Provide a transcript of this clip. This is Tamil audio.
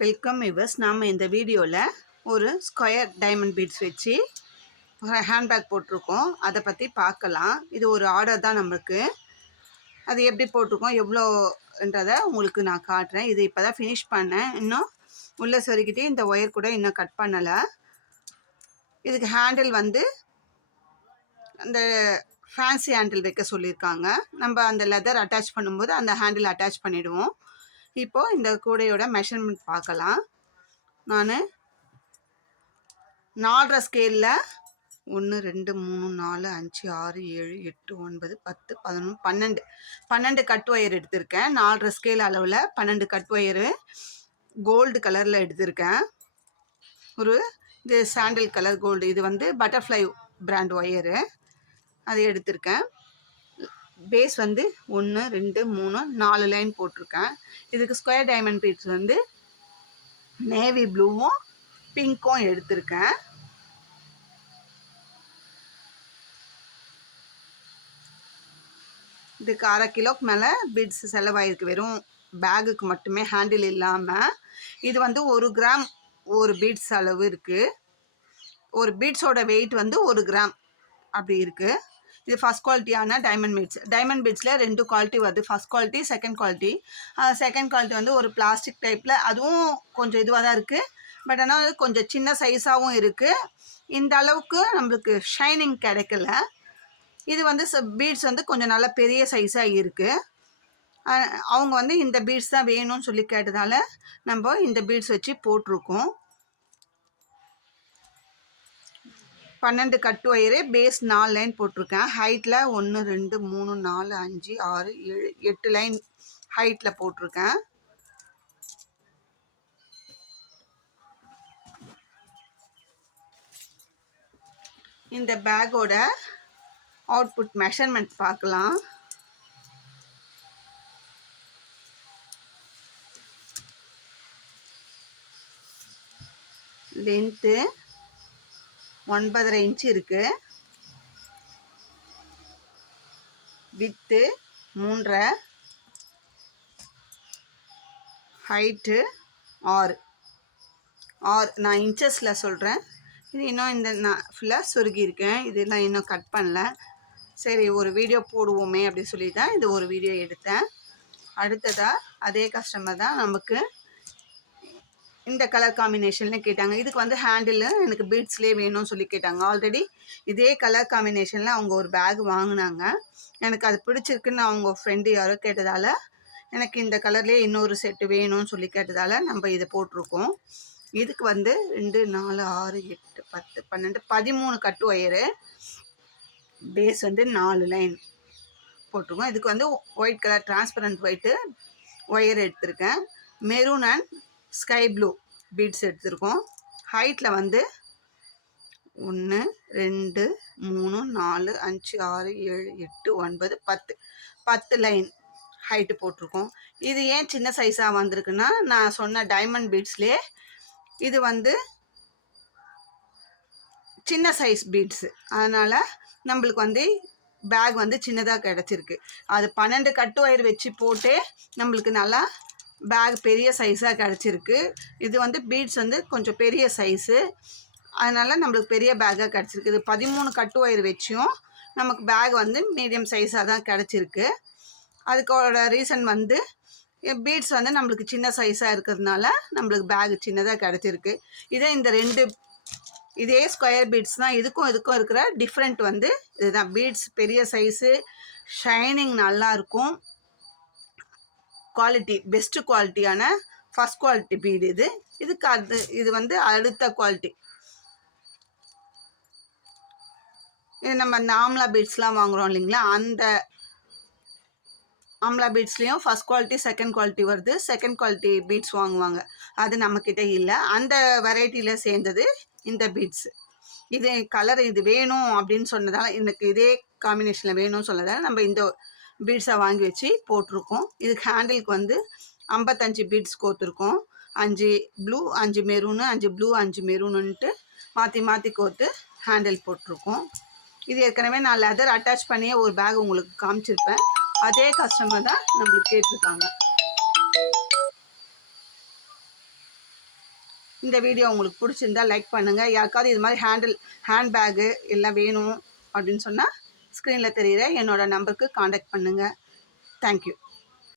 Welcome viewers. நாம் இந்த வீடியோவில் ஒரு ஸ்கொயர் டைமண்ட் பீட்ஸ் வச்சு ஹேண்ட்பேக் போட்டிருக்கோம். அதை பற்றி பார்க்கலாம். இது ஒரு ஆர்டர் தான் நம்மளுக்கு. அது எப்படி போட்டிருக்கோம் எவ்வளோன்றதை உங்களுக்கு நான் காட்டுறேன். இது இப்போ தான் ஃபினிஷ் பண்ணேன். இன்னும் உள்ளே சொருக்கிட்டே இந்த ஒயர் கூட இன்னும் கட் பண்ணலை. இதுக்கு ஹேண்டில் வந்து அந்த ஃபேன்சி ஹேண்டில் வைக்க சொல்லியிருக்காங்க. நம்ம அந்த லெதர் அட்டாச் பண்ணும்போது அந்த ஹேண்டில் அட்டாச் பண்ணிவிடுவோம். இப்போது இந்த கூடையோட மெஷர்மெண்ட் பார்க்கலாம். நான் 4.5 ஸ்கேலில் 1 2 3 4 5 6 7 8 9 10 11 12 கட் ஒயர் எடுத்திருக்கேன். 4.5 ஸ்கேல் அளவில் 12 கட் ஒயரு கோல்டு கலரில் எடுத்திருக்கேன். இது சாண்டில் கலர் கோல்டு. இது வந்து பட்டர்ஃப்ளை பிராண்ட் ஒயரு, அது எடுத்திருக்கேன். பேஸ் வந்து 1 2 3 4 லைன் போட்டிருக்கேன். இதுக்கு ஸ்கொயர் டைமண்ட் பீட்ஸ் வந்து நேவி ப்ளூவும் பிங்க்கும் எடுத்திருக்கேன். இதுக்கு 1/2 கிலோக்கு மேலே பீட்ஸ் செலவாயிருக்கு, வெறும் பேகுக்கு மட்டுமே, ஹேண்டில் இல்லாமல். இது வந்து 1 கிராம் ஒரு பீட்ஸ் அளவு இருக்குது. ஒரு பீட்ஸோட வெயிட் வந்து 1 கிராம் அப்படி இருக்குது. இது ஃபஸ்ட் குவாலிட்டியான டைமண்ட் பீட்ஸ். டைமண்ட் பீட்ஸில் 2 குவாலிட்டி வருது, first quality, second quality. Second quality வந்து ஒரு பிளாஸ்டிக் டைப்பில், அதுவும் கொஞ்சம் இதுவாக தான் இருக்குது. பட் ஆனால் கொஞ்சம் சின்ன சைஸாகவும் இருக்குது. இந்த அளவுக்கு நம்மளுக்கு ஷைனிங் கிடைக்கல. இது வந்து பீட்ஸ் வந்து கொஞ்சம் நல்லா பெரிய சைஸாக இருக்குது. அவங்க வந்து இந்த பீட்ஸ் தான் வேணும்னு சொல்லி கேட்டதால் நம்ம இந்த பீட்ஸ் வச்சு போட்டிருக்கோம். 12 கட் ஒயரு, பேஸ் 4 லைன் போட்டிருக்கேன். ஹைட்டில் 1 2 3 4 5 6 7 8 லைன் ஹைட்டில் போட்டிருக்கேன். இந்த பேக்கோட அவுட்புட் மெஷர்மெண்ட் பார்க்கலாம். லென்த்து 9.5 இன்ச்சு இருக்குது. With 3.5, height 6. நான் இன்ச்சஸில் சொல்கிறேன். இது இன்னும் இந்த நான் ஃபுல்லாக சொருகியிருக்கேன். இதெல்லாம் இன்னும் கட் பண்ணல. சரி, ஒரு வீடியோ போடுவோமே அப்படின்னு சொல்லி தான் இது ஒரு வீடியோ எடுத்தேன். அடுத்ததாக அதே கஸ்டமர் தான் நமக்கு இந்த கலர் காம்பினேஷன்லேயே கேட்டாங்க. இதுக்கு வந்து ஹேண்டில் எனக்கு பீட்ஸ்லேயே வேணும்னு சொல்லி கேட்டாங்க. ஆல்ரெடி இதே கலர் காம்பினேஷனில் அவங்க ஒரு பேக் வாங்கினாங்க. எனக்கு அது பிடிச்சிருக்குன்னு அவங்க ஃப்ரெண்டு யாரோ கேட்டதால் எனக்கு இந்த கலர்லேயே இன்னொரு செட்டு வேணும்னு சொல்லி கேட்டதால் நம்ம இதை போட்டிருக்கோம். இதுக்கு வந்து 2 4 6 8 10 12 13 கட்டு ஒயரு, பேஸ் வந்து 4 லைன் போட்டிருக்கோம். இதுக்கு வந்து white colour transparent white wire எடுத்திருக்கேன். Maroon and sky blue beads எடுத்திருக்கோம். ஹைட்டில் வந்து 1 2 3 4 5 6 7 8 9 10 லைன் ஹைட்டு போட்டிருக்கோம். இது ஏன் சின்ன சைஸாக வந்திருக்குன்னா, நான் சொன்ன டைமண்ட் பீட்ஸ்லேயே இது வந்து சின்ன சைஸ் பீட்ஸு, அதனால் நம்மளுக்கு வந்து பேக் வந்து சின்னதாக கிடச்சிருக்கு. அது 12 கட்டு ஒயர் வச்சு போட்டே நம்மளுக்கு நல்லா பேக் பெரிய சைஸாக கிடச்சிருக்கு. இது வந்து பீட்ஸ் வந்து கொஞ்சம் பெரிய சைஸு, அதனால் நம்மளுக்கு பெரிய பேக்காக கிடச்சிருக்கு. இது 13 கட்டு ஒயர் வச்சும் நமக்கு பேக் வந்து மீடியம் சைஸாக தான் கிடச்சிருக்கு. அதுக்கோட ரீசன் வந்து பீட்ஸ் வந்து நம்மளுக்கு சின்ன சைஸாக இருக்கிறதுனால நம்மளுக்கு பேக் சின்னதாக கிடச்சிருக்கு. இதே ஸ்கொயர் பீட்ஸ் தான். இதுக்கும் இருக்கிற டிஃப்ரெண்ட் வந்து இதுதான். பீட்ஸ் பெரிய சைஸு, ஷைனிங் நல்லாயிருக்கும், குவாலிட்டி பெஸ்ட்டு குவாலிட்டியான ஃபஸ்ட் குவாலிட்டி பீடு இது. இது வந்து அடுத்த குவாலிட்டி. இது நம்ம இந்த ஆம்லா பீட்ஸ்லாம் வாங்குகிறோம் இல்லைங்களா, அந்த ஆம்லா பீட்ஸ்லேயும் ஃபஸ்ட் குவாலிட்டி செகண்ட் குவாலிட்டி வருது. செகண்ட் குவாலிட்டி பீட்ஸ் வாங்குவாங்க, அது நம்மக்கிட்ட இல்லை. அந்த வெரைட்டியில் சேர்ந்தது இந்த பீட்ஸு. இது கலர் இது வேணும் அப்படின்னு சொன்னதால், எனக்கு இதே காம்பினேஷனில் வேணும்னு சொன்னதால் நம்ம இந்த பீட்ஸை வாங்கி வச்சு போட்டிருக்கோம். இதுக்கு ஹேண்டிலுக்கு வந்து 55 பீட்ஸ் கோத்துருக்கோம். 5 ப்ளூ 5 மெரூனு 5 ப்ளூ 5 மெரூனுன்ட்டு மாற்றி கோத்து ஹேண்டில் போட்டிருக்கோம். இது ஏற்கனவே நான் லெதர் அட்டாச் பண்ணியே ஒரு பேக் உங்களுக்கு காமிச்சிருப்பேன். அதே கஸ்டமர் தான் நம்மளுக்கு கேட்டிருக்காங்க. இந்த வீடியோ உங்களுக்கு பிடிச்சிருந்தா லைக் பண்ணுங்கள். யாருக்காவது இது மாதிரி ஹேண்ட்பேக்கு எல்லாம் வேணும் அப்படின்னு சொன்னால் ஸ்க்ரீனில் தெரியுற என்னோடய நம்பருக்கு காண்டாக்ட் பண்ணுங்கள். தேங்க்யூ.